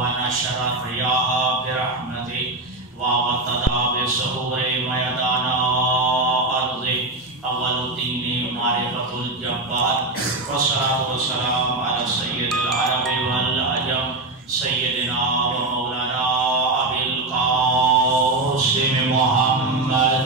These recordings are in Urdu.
ونشر الرياح برحمته وابتدى بسحور میدان ارض اول الدین معرفت الجبار والصلاة والسلام على سید العرب والعجم سیدنا و مولانا ابی القاسم محمد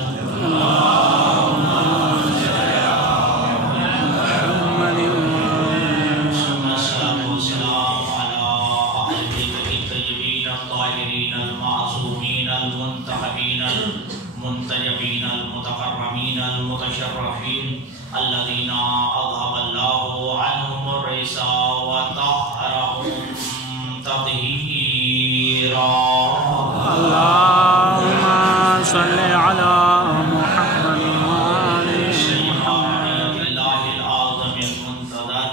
المنتجبين المتكرمين المتشرفين الذين أذهب الله عنهم الرجس وطهرهم تطهيرا اللهم صل على محمد وآل محمد الله الأعظم المنتظر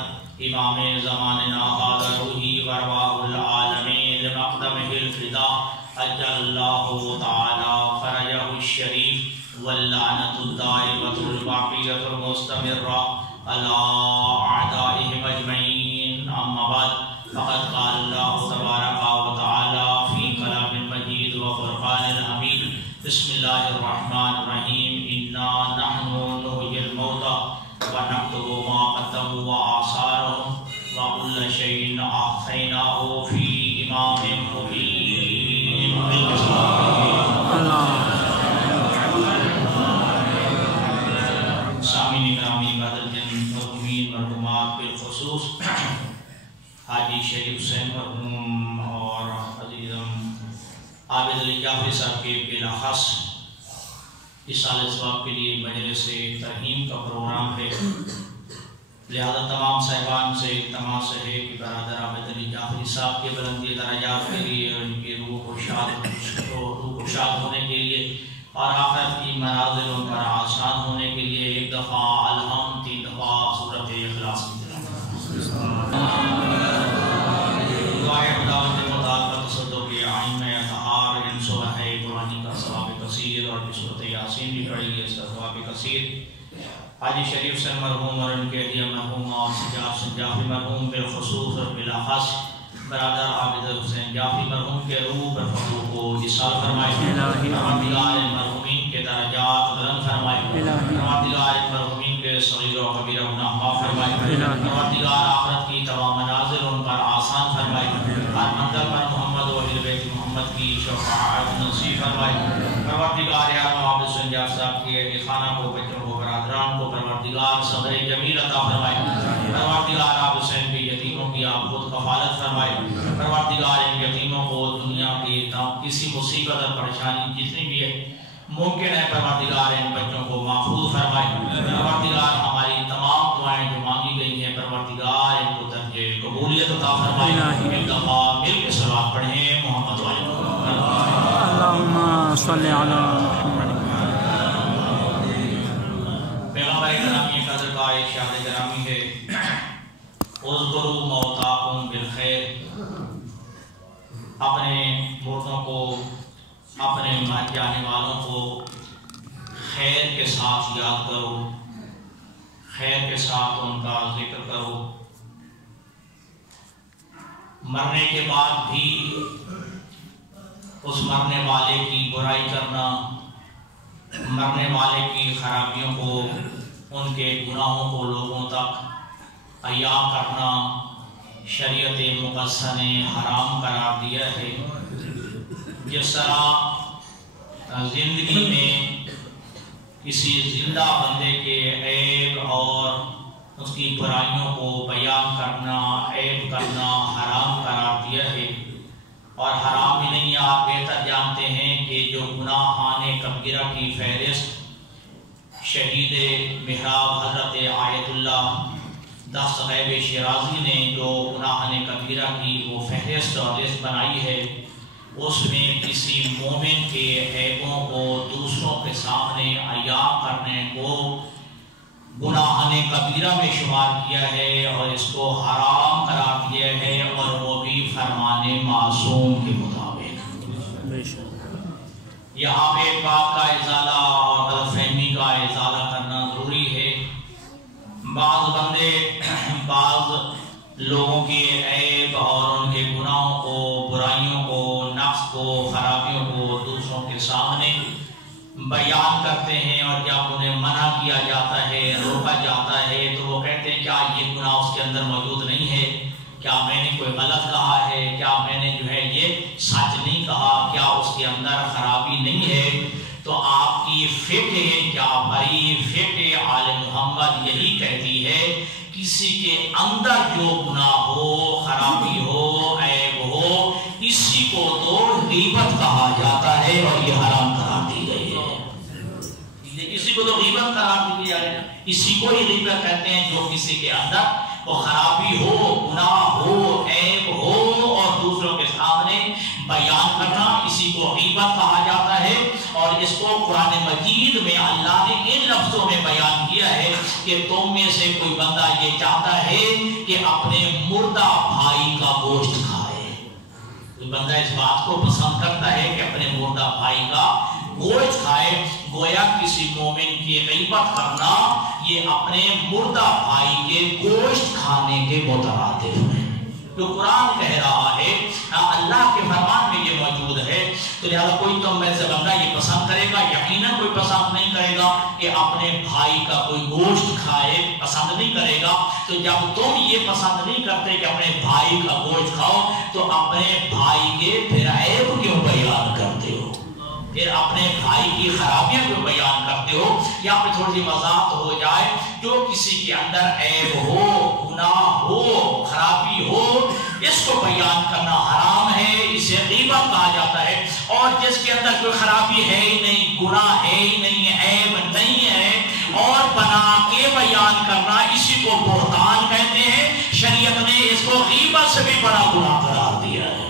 إمام زماننا هذا روحي وارواح العالمين لمقدمه الفداء أجل الله تعالى فرجه الشريف واللعنة الدائمة الباقية المستمرة على أعدائهم أجمعين أما بعد فقد قال الله تبارك وتعالى في كلام مجيد وفرقان حميد بسم الله الرحمن الرحيم إنا نحن نحيي الموتى ونكتب ما قدموا وآثارهم وكل شيء أحصيناه في إمام مبين. سامعین گرامی قدرجن مرحومین مرحومات بالخصوص حاجی شریف حسین مرحوم اور عزیزم عابد علی جعفری صاحب کے بالاخص اس سال ثواب کے لیے مجلس ترحیم کا پروگرام ہے، لہذا تمام صاحبان سے التماس ہے کہ برادر عابد علی جعفری صاحب کے بلندی درجات کے لیے اور ان کی روح کو شاد ہونے کے لیے اور آخرت کی منازل ان پر آسان ہونے کے لیے ایک دفعہ الحمد 3 دفعہ سورۃ اخلاص کی دعائے خداوند متعال کا تصدق عین اطہار ان سورہ قرآن کا ثواب کثیر اور سورۃ یاسین بھی پڑھی ہے، اس کا ثواب کثیر. حاجی شریف سے مرحوم اور ان کے اہلیہ مرحوم اور جعفری مرحوم بالخصوص اور بالاخص برادر عابد حسین جعفری مرحوم کے روح پر فضل کو اصال فرمائے، پروردگار مرحومین کے درجات بلند فرمائے، پروردگار مرحومین کے صغیر و کبیر گناہ معاف فرمائے، پروردگار آخرت کی تمام منازل ان پر آسان فرمائے، ہر منزل پر محمد و اہل بیت محمد کی شفاعت نصیب فرمائے. پروردگار اعظم عابد حسین جعفری صاحب کے اہل خانہ کو، بچوں کو، برادران کو پروردگار صبر جمیل عطا فرمائے. پروردگار عابد حسین کے یتیموں کی آپ خود کفالت فرمائے. پروردگار ان یتیموں کو دنیا کی کسی مصیبت اور پریشانی جتنی بھی ہے ممکن ہے پروردگار ان بچوں کو محفوظ فرمائے. پروردگار ہماری تمام دعائیں جو مانگی گئی ہیں پروردگار ان کو درجے قبولیت عطا فرمائے. ایک دفعہ مل کے صلوات پڑھیں محمد والے اللهم صل على محمد. پیغمبر گرامی قدر کا ارشاد گرامی ہے اذکروا موتاکم بالخیر، اپنے مردوں کو، اپنے مر جانے والوں کو خیر کے ساتھ یاد کرو، خیر کے ساتھ ان کا ذکر کرو. مرنے کے بعد بھی اس مرنے والے کی برائی کرنا، مرنے والے کی خرابیوں کو، ان کے گناہوں کو لوگوں تک عیاں کرنا شریعت مقدسہ نے حرام قرار دیا ہے. جس طرح زندگی میں کسی زندہ بندے کے عیب اور اس کی برائیوں کو بیان کرنا، عیب کرنا حرام قرار دیا ہے. اور حرام ہی نہیں، آپ بہتر جانتے ہیں کہ جو گناہان کبیرہ کی فہرست شہید محراب حضرت آیت اللہ دست غیب شیرازی نے جو گناہان کبیرہ کی وہ فہرست اور لسٹ بنائی ہے، اس میں کسی مومن کے عیبوں کو دوسروں کے سامنے عیاں کرنے کو گناہان کبیرہ میں شمار کیا ہے اور اس کو حرام قرار دیا ہے، اور وہ بھی فرمان معصوم کے مطابق. یہاں پہ ایک بات کا ازالہ اور غلط فہمی کا ازالہ کرنا ضروری ہے. بعض بندے بعض لوگوں کے عیب اور ان کے گناہوں کو، برائیوں کو، خرابیوں کو دوسروں کے سامنے بیان کرتے ہیں، اور جب انہیں منع کیا جاتا ہے، روکا جاتا ہے، تو وہ کہتے ہیں کیا یہ گناہ اس کے اندر موجود نہیں ہے؟ کیا میں نے کوئی غلط کہا ہے؟ کیا میں نے جو ہے یہ سچ نہیں کہا؟ کیا اس کے اندر خرابی نہیں ہے؟ تو آپ کی فقہ جعفری، فقہ آل محمد یہی کہتی ہے کسی کے اندر جو گناہ ہو، خرابی ہو، عیب ہو، اسی کو تو غیبت کہا جاتا ہے اور یہ حرام قرار دی گئی ہے۔ اسی کو تو غیبت قرار دی گئی ہے، اسی کو ہی غیبت کہتے ہیں جو کسی کے اندر وہ خرابی ہو، گناہ ہو، عیب ہو اور دوسروں کے سامنے بیان کرنا، اسی کو غیبت کہا جاتا ہے۔ اور اس کو قرآن مجید میں اللہ نے ان لفظوں میں بیان کیا ہے کہ تم میں سے کوئی بندہ یہ چاہتا ہے کہ اپنے مردہ بھائی کا گوشت کھائے، کوئی بندہ اس بات کو پسند کرتا ہے کہ اپنے مردہ بھائی کا گوشت کھائے، گویا کسی مومن کی غیبت کرنا یہ اپنے مردہ بھائی کے گوشت کھانے کے مترادف ہے۔ جو قرآن کہہ رہا ہے، اللہ کے فرمان میں یہ موجود ہے، تو لہذا کوئی تم میں سے بندہ یہ پسند کرے گا، یقیناً کوئی پسند نہیں کرے گا کہ اپنے بھائی کا کوئی گوشت کھائے، پسند نہیں کرے گا۔ تو جب تم یہ پسند نہیں کرتے کہ اپنے بھائی کا گوشت کھاؤ، تو اپنے بھائی کے پھر عیب کیوں بیان کرتے ہو؟ پھر اپنے بھائی کی خرابیاں کو بیان کرتے ہو؟ یہاں پہ تھوڑی سی وضاحت ہو جائے، جو کسی کے اندر عیب ہو، گناہ ہو، خرابی ہو، اس کو بیان کرنا حرام ہے، اسے غیبت کہا جاتا ہے۔ اور جس کے اندر کوئی خرابی ہے ہی نہیں، گناہ ہے ہی نہیں، عیب نہیں ہے، اور بنا کے بیان کرنا، اسی کو بہتان کہتے ہیں۔ شریعت نے اس کو غیبت سے بھی بڑا گناہ قرار دیا ہے۔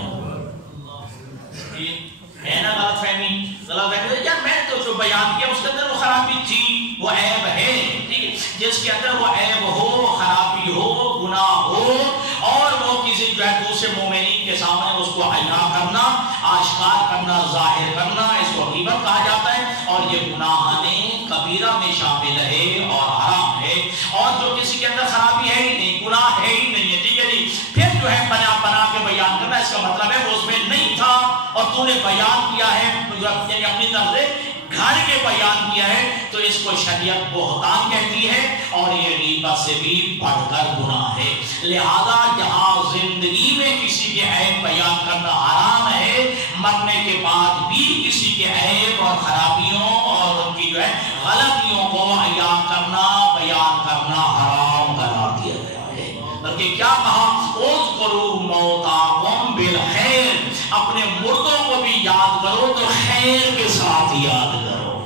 ہے نا غلط فہمی؟ غلط فہمی یار میں تو جو بیان کیا اس کے اندر وہ خرابی تھی، وہ عیب ہے، ٹھیک ہے؟ جس کے اندر وہ عیب ہو، خرابی ہو، گناہ ہو، اور وہ کسی جو ہے دوسرے مومنین کے سامنے اس کو حیا کرنا، آشکار کرنا، ظاہر کرنا، اس کو غیبت کہا جاتا ہے، اور یہ گناہ کبیرہ میں شامل ہے اور حرام ہے۔ اور جو کسی کے اندر خرابی ہے ہی نہیں، گناہ ہے ہی نہیں ہے، ٹھیک ہے جی، پھر جو ہے بنا کے بیان کرنا، اس کا مطلب ہے وہ اس میں نہیں تھا اور تو نے بیان کیا ہے، یعنی اپنی طرف سے گھر کے بیان کیا ہے، تو اس کو شریعت بہتان کہتی ہے، اور یہ غیبت سے بھی بڑھ کر گناہ ہے۔ لہذا جہاں زندگی میں کسی کے عیب بیان کرنا حرام ہے، مرنے کے بعد بھی کسی کے عیب اور خرابیوں اور ان کی جو ہے غلطیوں کو بیان کرنا حرام قرار دیا گیا ہے۔ بلکہ کیا کہا؟ اذکروا موتاکم بالخیر، اپنے مردوں کو بھی یاد کرو تو خیر کے ساتھ یاد کرو،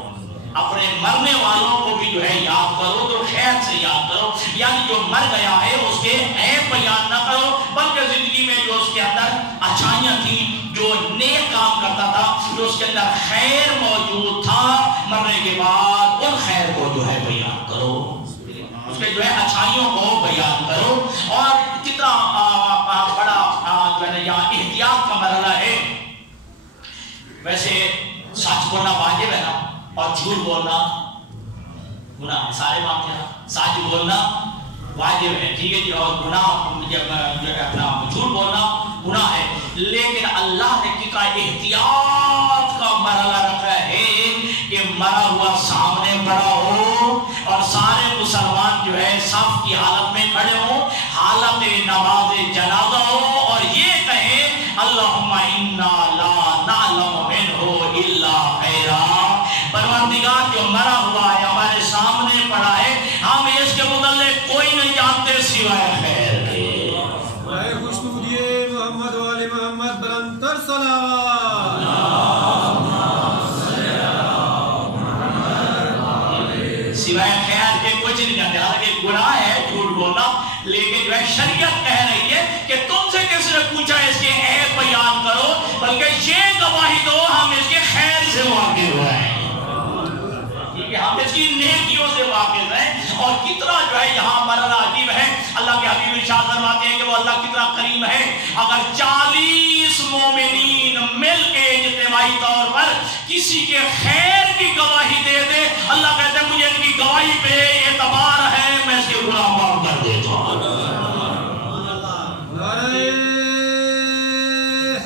اپنے مرنے والوں کو بھی جو ہے یاد کرو تو خیر سے یاد کرو، یعنی جو مر گیا ہے اس کے عیب بیان نہ کرو، بلکہ زندگی میں جو اس کے اندر اچھائیاں تھیں، جو نیک کام کرتا تھا، جو اس کے اندر خیر موجود تھا، مرنے کے بعد ان خیر کو جو ہے بیان کرو، اس کے جو ہے اچھائیوں کو بیان کرو۔ اور کتنا بڑا جو ہے یہاں احتیاط کا مرحلہ ہے۔ ویسے سچ بولنا واجب ہے نا، اور جھوٹ بولنا گناہ ہے، سارے مانتے ہیں سچ بولنا واجب ہے، ٹھیک ہے جی، اور گناہ جب اپنا جھوٹ بولنا گناہ ہے، لیکن اللہ نے کتنا احتیاط کا مرحلہ رکھا ہے کہ مرا ہوا سامنے پڑا ہو اور سارے مسلمان جو ہے صف کی حالت میں کھڑے ہوں، حالت نماز جنازہ ہو، اور یہ کہیں اللہم انا لا نعلم منہ الا خیرا، پروردگار جو مرا ہوا ہے ہمارے سامنے پڑا ہے، ہم اس کے متعلق کوئی نہیں جانتے سوائے خیر کے۔ اے خوشبو دیے محمد والے محمد بلندر صلوات۔ سوائے خیر کے کچھ نہیں جانتے، حالانکہ گناہ ہے جھوٹ بولنا، لیکن جو ہے شریعت کہہ رہی ہے کہ تم سے کس نے پوچھا اس کے عیب بیان کرو، بلکہ یہ گواہی دو ہم اس کے خیر سے واقف ہیں، ہم اس کی نیکیوں سے واقف ہیں۔ اور کتنا جو ہے یہاں مرحلہ عجیب ہے، اللہ کے حبیب ارشاد فرماتے ہیں کہ وہ اللہ کتنا کریم ہے، اگر 40 مومنین مل کے اجتماعی طور پر کسی کے خیر کی گواہی دے دے، اللہ کہتے ہیں مجھے ان کی گواہی پہ اعتبار ہے، میں اس کے گناہ معاف کر دیتا ہوں۔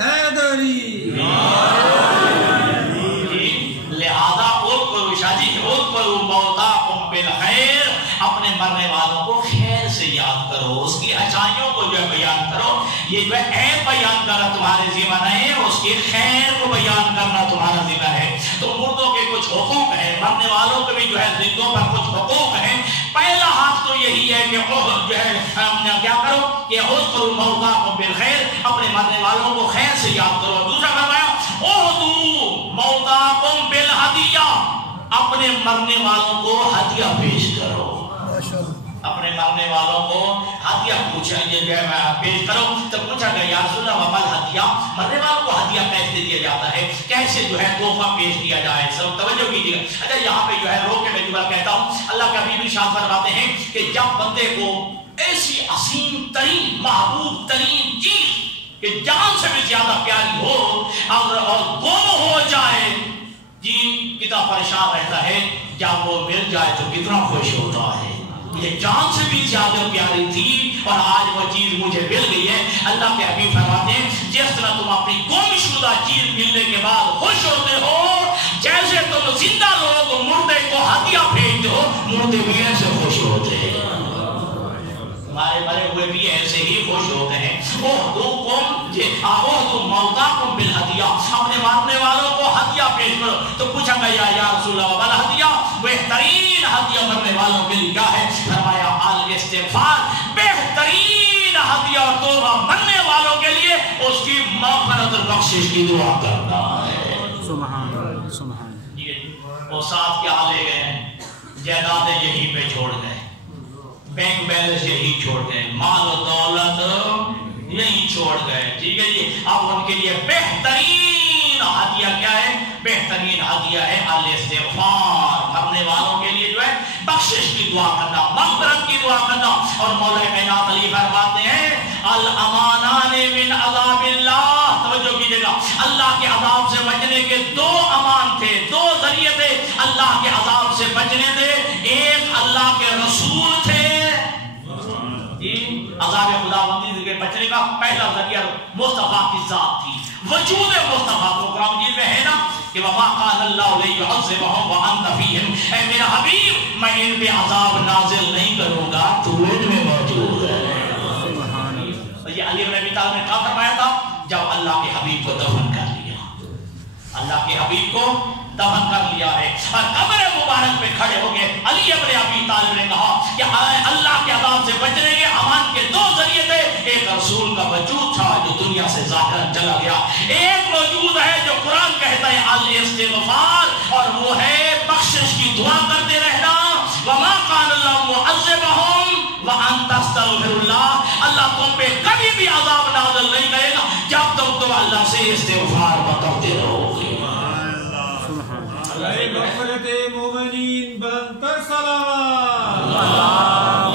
حیدری یہ جو ہے عیب بیان کرنا تمہارے ذمہ نہیں، اس کے خیر کو بیان کرنا تمہارا ذمہ ہے۔ تو مردوں کے کچھ حقوق ہیں، مرنے والوں کے بھی جو ہے زندوں پر کچھ حقوق ہیں۔ پہلا حق تو یہی ہے کہ جو ہے کیا کرو کہ اذکروا موتاکم بالخیر، اپنے مرنے والوں کو خیر سے یاد کرو۔ دوسرا فرمایا اہدوا موتاکم بالہدیہ، اپنے مرنے والوں کو ہدیہ پیش کرو، اپنے مرنے والوں کو ہدیہ پوچھا پیش کرو۔ تو پوچھا گیا یا رسول اللہ وما الہدیہ، مرنے والوں کو ہدیہ کیسے دیا جاتا ہے، کیسے جو ہے تحفہ پیش کیا جائے، سب توجہ کیجیے۔ اچھا یہاں پہ جو ہے روک کے میں دوبارہ کہتا ہوں، اللہ کے حبیب ارشاد فرماتے ہیں کہ جب بندے کو ایسی عظیم ترین محبوب ترین چیز کہ جان سے بھی زیادہ پیاری ہو اور گم ہو جائے، جی کتنا پریشان رہتا ہے، جب وہ مل جائے تو کتنا خوش ہوتا ہے۔ یہ جان سے بھی زیادہ پیاری تھی اور آج وہ چیز مجھے مل گئی ہے۔ اللہ کے حبیب فرماتے ہیں جس طرح تم اپنی گم شدہ چیز ملنے کے بعد خوش ہوتے ہو، جیسے تم زندہ لوگ مردے کو ہدیہ بھیجتے ہو، مردے بھی ایسے خوش ہوتے ہیں، ہمارے مرے ہوئے بھی ایسے ہی خوش ہوتے ہیں۔ اہدوا موتاکم بالہدیہ، اپنے مرنے والوں کو ہدیہ پیش کرو۔ تو پوچھا گیا یا رسول اللہ وما الہدیہ، بہترین ہدیہ مرنے والوں کے لیے کیا ہے؟ فرمایا الاستغفار، بہترین ہدیہ اور تحفہ مرنے والوں کے لیے اس کی مغفرت اور بخشش کی دعا کرنا ہے۔ سبحان اللہ سبحان اللہ۔ وہ ساتھ کیا لے گئے، جائیدادیں یہیں پہ چھوڑ گئے، بینک بیلنس یہی چھوڑ گئے، مال و دولت یہی چھوڑ گئے، ٹھیک ہے جی۔ اب ان کے لیے بہترین ہدیہ کیا ہے؟ بہترین ہدیہ ہے الاستغفار، مرنے والوں کے لیے جو ہے بخشش کی دعا کرنا، مغفرت کی دعا کرنا۔ اور مولا کائنات علی فرماتے ہیں الامانان من عذاب اللہ، توجہ کیجئے گا، اللہ کے عذاب سے بچنے کے دو امان تھے، دو ذریعے تھے اللہ کے عذاب سے بچنے تھے۔ ایک اللہ کے رسول تھے، عذاب خداوندی کے بچنے کا پہلا ذریعہ مصطفیٰ کی ذات تھی، وجود مصطفیٰ کو قرآن مجید میں ہے نا کہ وما قال اللہ لیعذبہم وانت فیہم، اے میرا حبیب میں ان پہ عذاب نازل نہیں کروں گا، تو ان میں موجود ہے۔ یہ علی بن ابی طالب نے کہا فرمایا تھا جب اللہ کے حبیب کو دفن کر لیا، اللہ کے حبیب کو دفن کر لیا ہے اور قبر مبارک پہ کھڑے ہو گئے، علی بن ابی طالب نے کہا کہ اللہ کے عذاب سے بچنے کے امان کے دو ذریعے تھے، ایک رسول کا وجود تھا جو دنیا سے ظاہرا چلا گیا، ایک موجود ہے جو قرآن کہتا ہے الاستغفار، اور وہ ہے بخشش کی دعا کرتے رہنا۔ وما قال اللہ معذبہم وانت استغفر اللہ، اللہ تم پہ کبھی بھی عذاب نازل نہیں کرے گا جب تم اللہ سے استغفار کرتے رہو گے۔ اے مغفرت مومنین بلندر صلوات، اللہم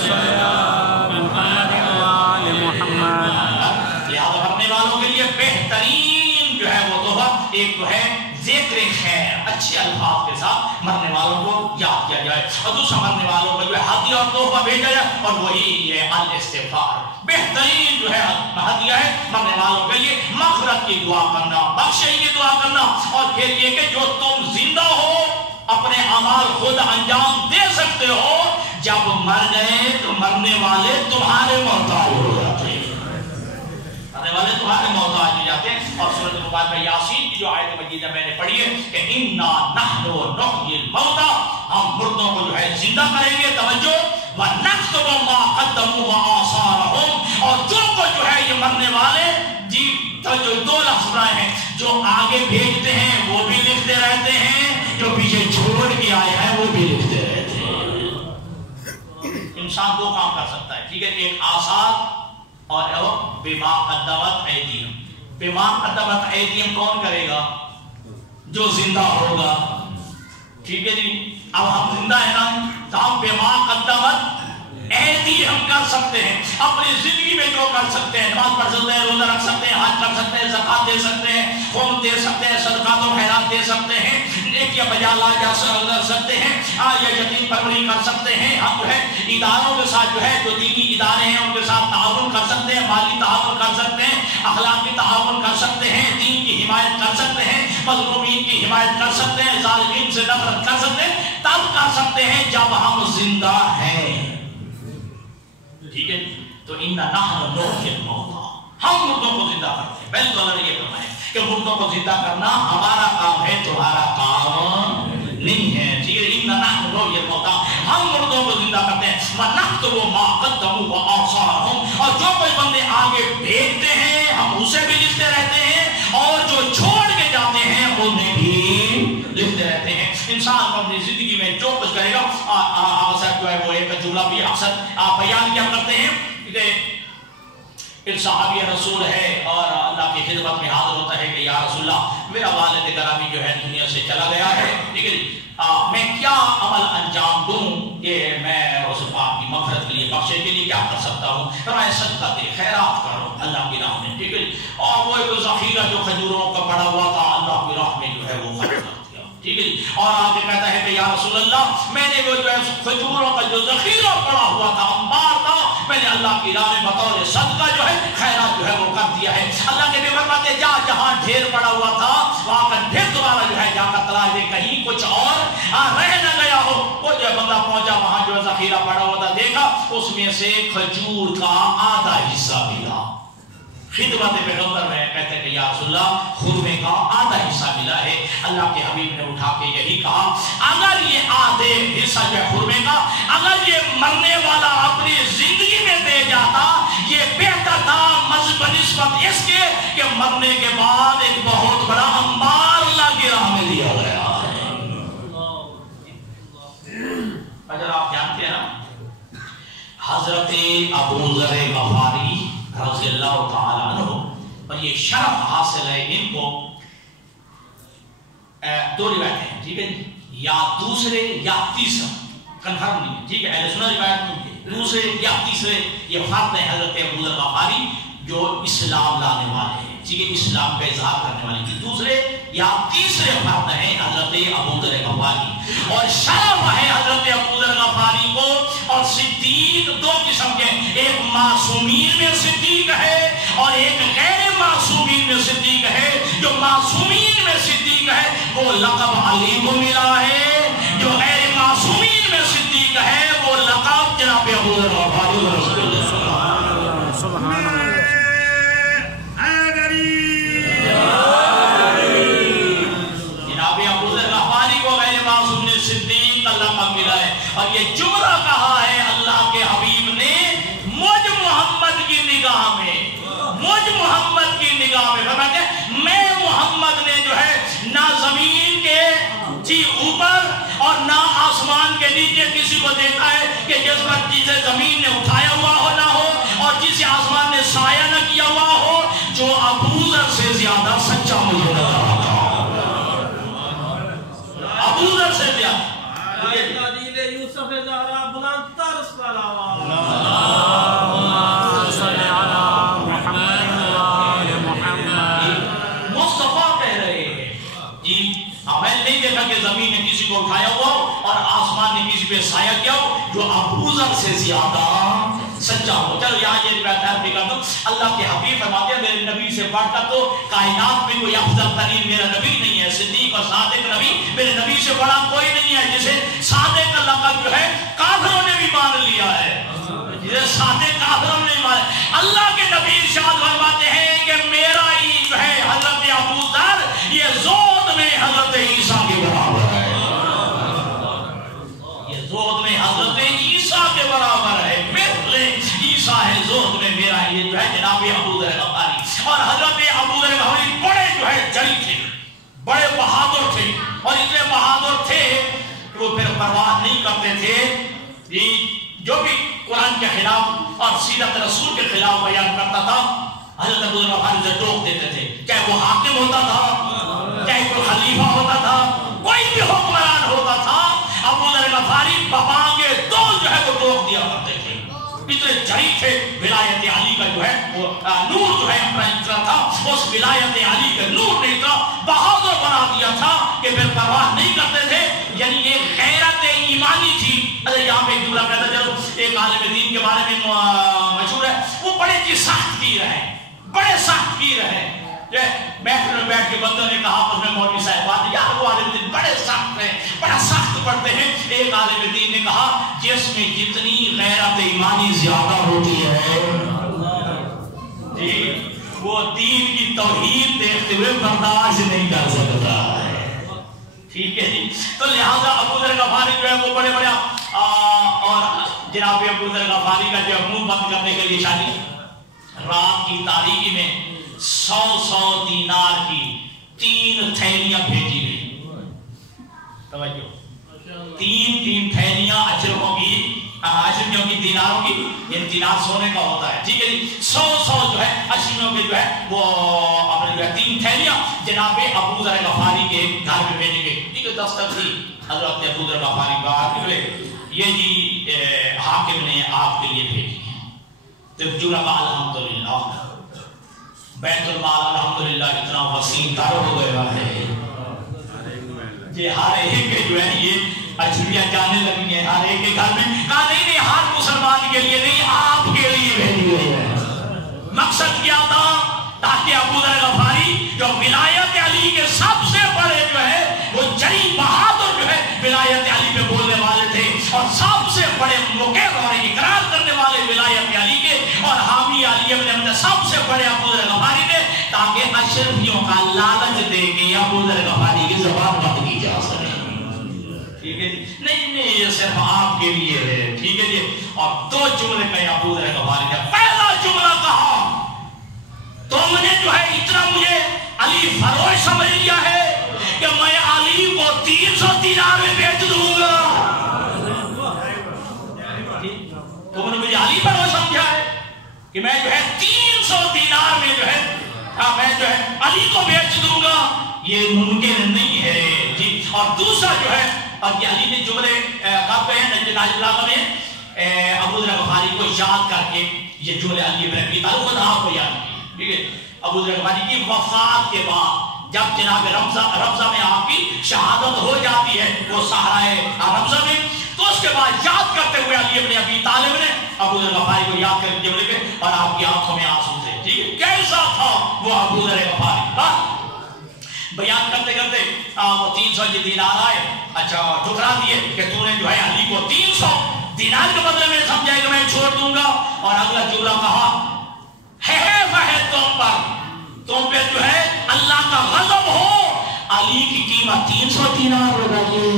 صلی علی محمد وآل محمد۔ لہذا مرنے والوں کے لیے بہترین جو ہے وہ تحفہ ایک تو ہے ذکر خیر، اچھے الفاظ کے ساتھ مرنے والوں کو یاد کیا جائے، اور دوسرا مرنے والوں کو جو ہے ہدیہ اور تحفہ بھیجا جائے، اور وہی ہے الاستغفار، بہترین جو ہے ہدیہ ہے مرنے والوں کے لیے مغفرت کی دعا کرنا، بخشش کی دعا کرنا، اور پھر یہ کہ جو تم زندہ ہو اپنے اعمال خود انجام دے سکتے ہو، جب مر گئے تو مرنے والے تمہارے محتاج ہو جاتے ہیں، مرنے والے تمہارے محتاج ہو جاتے ہیں۔ اور سورۃ مبارکہ یاسین کی جو آیت مجیدہ میں نے پڑھی ہے کہ انا نحن نحیی الموتى، ہم مردوں کو جو ہے زندہ کریں گے، توجہ، وَنَكْتُبُ مَا قَدَّمُوا وَآثَارَهُمْ، اور جو کو جو ہے یہ مرنے والے جی جو دو لفظ بنائے ہیں، جو آگے بھیجتے ہیں وہ بھی لکھتے رہتے ہیں، جو پیچھے چھوڑ کے آئے ہیں وہ بھی لکھتے رہتے ہیں۔ انسان دو کام کر سکتا ہے، ٹھیک ہے، ایک آثار اور بما قدمت ایدیہم۔ بما قدمت ایدیہم کون کرے گا؟ جو زندہ ہوگا، ٹھیک ہے جی۔ اب ہم زندہ ہیں نا، تو ہم بما قدمت ایدی ہم کر سکتے ہیں، اپنی زندگی میں جو کر سکتے ہیں، نماز پڑھ سکتے ہیں، روزہ رکھ سکتے ہیں، حج کر سکتے ہیں، زکات دے سکتے ہیں، خون دے سکتے ہیں، صدقات و خیرات دے سکتے ہیں، نیکیاں بجا لا جا سکتے ہیں، یا یتیم پروری کر سکتے ہیں، ہم جو ہے اداروں کے ساتھ جو ہے جو دینی ادارے ہیں ان کے ساتھ تعاون کر سکتے ہیں، مالی تعاون کر سکتے ہیں، اخلاقی تعاون کر سکتے ہیں، دین کی حمایت کر سکتے ہیں، مظلومین کی حمایت کر سکتے ہیں، ظالمین سے نفرت کر سکتے ہیں، تب کر سکتے ہیں جب ہم زندہ ہیں، ٹھیک ہے۔ تو اِنَّا نَحْنُ نُحْيِي الْمَوْتَىٰ، ہم مردوں کو زندہ کرتے ہیں. پہلے تو اللہ نے یہ فرمایا کہ مردوں کو زندہ کرنا ہمارا کام ہے، تمہارا کام نہیں ہے. ٹھیک ہے، اِنَّا نَحْنُ نُحْيِي الْمَوْتَىٰ، ہم مردوں کو زندہ کرتے ہیں. وَنَكْتُبُ مَا قَدَّمُوا وَآثَارَهُمْ، اور جو کوئی بندے آگے بھیجتے ہیں ہم اسے بھی لکھتے رہتے ہیں، اور جو چھوڑ کے جاتے ہیں انہیں بھی لکھتے رہتے ہیں. انسان کو اپنی زندگی میں جو کچھ کرے گا، آغا صاحب جو ہے وہ ایک جملہ بھی اکثر بیان کیا کرتے ہیں کہ ایک صحابی رسول ہے اور اللہ کی خدمت میں حاضر ہوتا ہے کہ یا رسول اللہ میرا والد گرامی جو ہے دنیا سے چلا گیا ہے، ٹھیک ہے، میں کیا عمل انجام دوں کہ میں اس پاک کی مغفرت کے لیے، بخشے کے لیے کیا کر سکتا ہوں؟ فرمایا صدقہ دے، خیرات کرو اللہ کی راہ میں، ٹھیک ہے. اور وہ ایک ذخیرہ جو کھجوروں کا پڑا ہوا تھا اللہ کی راہ میں جو ہے وہ خرچ کر دیا، ٹھیک ہے. اور آگے کہتا ہے کہ یا رسول اللہ میں نے وہ جو ہے کھجوروں کا جو ذخیرہ پڑا ہوا تھا، انبار تھا، میں نے اللہ کی راہ میں بطور صدقہ جو ہے خیرات جو ہے وہ کر دیا ہے. اللہ کے بھی فرماتے جا جہاں ڈھیر پڑا ہوا تھا وہاں کا ڈھیر دوبارہ جو ہے جا کر تلاش دے، کہیں کچھ اور رہ نہ گیا ہو. وہ جو ہے بندہ پہنچا وہاں جو ہے ذخیرہ پڑا ہوا تھا، دیکھا اس میں سے کھجور کا آدھا حصہ ملا. خدمت پیغمبر میں کہتے ہیں کہ یا رسول اللہ خرمے کا آدھا حصہ ملا ہے. اللہ کے حبیب نے اٹھا کے یہی کہا اگر یہ آدھے حصہ جو ہے خرمے کا اگر یہ مرنے والا اپنی زندگی میں دے جاتا یہ بہتر تھا بنسبت اس کے کہ مرنے کے بعد ایک بہت بڑا انبار اللہ کی راہ میں دیا گیا ہے. اگر آپ جانتے ہیں نا حضرت ابو ذر غفاری رضی اللہ تعالیٰ عنہ، اور یہ شرف حاصل ہے ان کو، دو روایتیں ہیں، ٹھیک ہے، یا دوسرے یا تیسرا، کنفرم نہیں ہے، ٹھیک ہے، اہل سنت روایت نہیں ہے، دوسرے یا تیسرے یہ فرد ہے حضرت ابو ذر غفاری جو اسلام لانے والے ہیں، ٹھیک ہے، اسلام کا اظہار کرنے والے ہیں. دوسرے یا تیسرے فرد ہیں حضرت ابو ذر غفاری، اور شرف ہے حضرت ابو ذر غفاری کو. اور صدیق دو قسم کے، ایک معصومین میں صدیق ہے اور ایک غیر معصومین میں صدیق ہے. جو معصومین میں صدیق ہے وہ لقب علی کو ملا ہے، جو غیر معصومین میں صدیق ہے وہ لقب جناب ابو ذر غفاری رسول اللہ سبحان اللہ. جناب ابو ذر غفاری کو غیر معصوم نے صدیق کا لقب ملا ہے. اور یہ جملہ کہا ہے اللہ کے حبیب نے مجھ محمد کی نگاہ میں، مجھ محمد کی نگاہ میں، فرماتے ہیں میں محمد نے جو ہے نہ زمین کے جی اوپر اور نہ آسمان کے نیچے کسی کو دیکھا ہے کہ جس پر جسے زمین نے اٹھایا ہوا ہو نہ ہو اور جسے آسمان نے سایہ نہ کیا ہوا ہو، جو ابو ذر سے زیادہ سچا مجھے نظر آتا. ابو ذر سے زیادہ یوسف زہرا بلند ترس والا مصطفیٰ کہہ رہے ہیں جی میں نہیں دیکھا کہ زمین نے کسی کو اٹھایا ہوا اور آسمان نے کسی پہ سایہ کیا ہو جو ابو ذر سے زیادہ سچا ہو. چلو یہاں یہ روایت ہے کر دو. اللہ کے حبیب فرماتے ہیں میرے نبی سے بڑھ کر تو کائنات میں کوئی افضل ترین میرا نبی نہیں ہے. صدیق اور صادق نبی میرے نبی سے بڑا کوئی نہیں ہے. جسے صادق کا لقب جو ہے کافروں نے بھی مان لیا ہے، جسے صادق کافروں نے بھی مان. اللہ کے نبی ارشاد فرماتے ہیں کہ میرا ہی جو ہے حضرت ابو ذر یہ زود میں حضرت عیسیٰ کے برابر ہے، یہ زود میں حضرت عیسیٰ کے برابر ہے. مثل عیسیٰ ہے زود میں میرا یہ جو ہے جناب ابو ذر غفاری. اور حضرت ابو ذر غفاری بڑے جو ہے جری تھے، بڑے بہادر تھے، اور اتنے بہادر تھے کہ وہ پھر پرواہ نہیں کرتے تھے جو بھی قرآن کے خلاف اور سیرت رسول کے خلاف بیان کرتا تھا حضرت ابو ذر غفاری سے ٹوک دیتے تھے. چاہے وہ حاکم ہوتا تھا، چاہے کوئی خلیفہ ہوتا تھا، کوئی بھی حکمران ہوتا تھا، ابو ذر غفاری بابانگے دو جو ہے وہ ٹوک دیا کرتے تھے. اتنے جری تھے. ولایت علی کا جو ہے وہ نور جو ہے اپنا اترا تھا، اس ولایت علی کا نور نے اترا بہادر بنا دیا تھا کہ پھر پرواہ نہیں کرتے تھے. یعنی یہ غیرت ایمانی تھی. یہاں پہ ایک جملہ کہتا ہے، جب ایک عالم دین کے بارے میں مشہور ہے، وہ بڑے کی سخت گیر ہے، بڑے سخت گیر ہے. محفل میں بیٹھ کے بندوں نے کہا اس میں مولوی صاحب بات یار وہ عالم دین بڑے سخت ہیں، بڑا سخت پڑھتے ہیں. ایک عالم دین نے کہا جس میں جتنی غیرت ایمانی زیادہ ہوتی ہے جی وہ دین کی توہین دیکھتے ہوئے برداشت نہیں کر سکتا ہے. ٹھیک ہے جی. تو لہذا ابو ذر غفاری جو ہے وہ بڑے بڑے اور جناب ابو ذر غفاری کا جو منہ بند کرنے کے لیے شادی رات کی تاریکی میں 100 دینار کی 3 تھیلیاں بھیجی گئی. توجہ 3 تھیلیاں اشرفیوں کی دیناروں کی. یہ دینار سونے کا ہوتا ہے. ٹھیک ہے جی. 100 جو ہے اشرفیوں کے جو ہے وہ اپنے جو ہے 3 تھیلیاں جناب ابو ذر غفاری کے گھر میں بھیجی گئی. ٹھیک ہے. دستخط تھی حضرت ابو ذر غفاری کا یہ جی حاکم نے آپ کے لیے بھیجی ہے. تو جملہ کا الحمدللہ بیت المال الحمدللہ اتنا وسیع تر ہو گیا ہے کہ ہر ایک کے جو ہے یہ اجنبیاں جانے لگی ہیں ہر ایک کے گھر میں. کہا نہیں ہر مسلمان کے لیے نہیں آپ کے لیے بھیجی گئی ہے. مقصد کیا تھا تاکہ ابو ذر غفاری جو ولایت علی کے سب سے بڑے جو ہے وہ جری بہادر جو ہے ولایت علی پہ بولنے والے تھے اور سب سے بڑے مقر اور اقرار کرنے والے ولایت علی کے اور حامی علی ابن سب سے بڑے ابو ذر غفاری تھے تاکہ اشرفیوں کا لالچ دے کے ابو ذر غفاری کی زبان بند کی جا سکے. ٹھیک ہے جی. نہیں یہ صرف آپ کے لیے ہے. ٹھیک ہے جی. اور 2 جملے کہے ابو ذر غفاری نے. پہلا جملہ کہا تم نے جو ہے اتنا مجھے علی فروش سمجھ لیا ہے کہ میں علی کو 300 دینار میں بیچ دوں گا. تم نے مجھے علی فروش سمجھا ہے کہ میں جو ہے 300 دینار میں جو ہے میں جو ہے علی کو بیچ دوں گا. یہ ممکن نہیں ہے جی. اور دوسرا جو ہے اور یہ علی نے جملے کب کہے نجد علاقہ میں ابو ذر غفاری کو یاد کر کے یہ جملے علی ابن ابی طالب خود آپ کو یاد کیے. ٹھیک ہے. ابو ذر غفاری کی وفات کے بعد جب جناب رمضہ میں آپ کی شہادت ہو جاتی ہے وہ صحرائے رمضہ میں تو اس کے بعد یاد کرتے ہوئے علی ابن ابی طالب نے ابو ذر غفاری کو یاد کر کے جملے پہ اور آپ کی آنکھوں میں آنسو تھے. ٹھیک ہے. کیسا تھا وہ ابو ذر غفاری. بیان کرتے کرتے وہ 300 دینار آئے. اچھا ٹھکرا دیے کہ تو نے جو ہے علی کو 300 دینار کے بدلے میں سمجھائے کہ میں چھوڑ دوں گا. اور اگلا جملہ کہا ہے تم پہ جو ہے اللہ کا غضب ہو. علی کی قیمت 300 دینار لگائیے.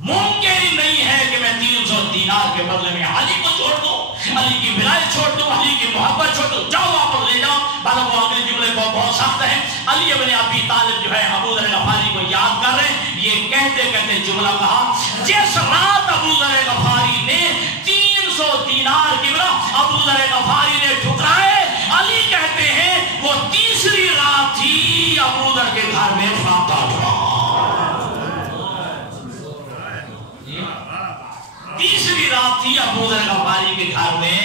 ممکن ہی نہیں ہے کہ میں 300 دینار کے بدلے میں علی کو چھوڑ دوں, علی کی ولایت چھوڑ دوں, علی کی محبت چھوڑ دوں. جاؤ واپس لے جاؤ. بعد وہ اگلے جملے کو بہت سخت ہے. علی ابن ابی طالب جو ہے ابو ذر غفاری کو یاد کر رہے ہیں. یہ کہتے کہتے جملہ کہا جس رات ابو ذر غفاری نے 300 دینار کی بنا ابو ذر غفاری نے ٹھکرائے, علی کہتے ہیں وہ تیسری رات تھی ابو ذر کے گھر میں فاقہ تھا. تیسری رات تھی ابو ذر غفاری کے گھر میں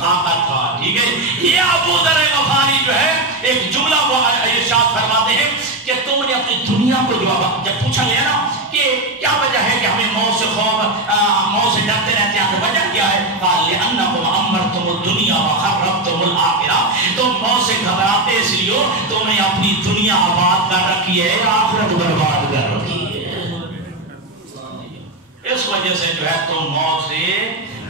فاقہ تھا. ٹھیک ہے. یہ ابو ذر غفاری جو ہے ایک جملہ وہ ارشاد فرماتے ہیں کہ تم نے اپنی دنیا کو جب پوچھا گیا نا کہ کیا وجہ ہے کہ ہمیں موت سے موت سے ڈرتے رہتے ہیں, تو وجہ کیا ہے؟ قال لأنکم امرتم الدنیا وخربتم الآخرہ. تم موت سے گھبراتے اس لیے تم نے اپنی دنیا آباد کر رکھی ہے, آخرت برباد کر رکھی ہے. اس وجہ سے جو ہے تم موت سے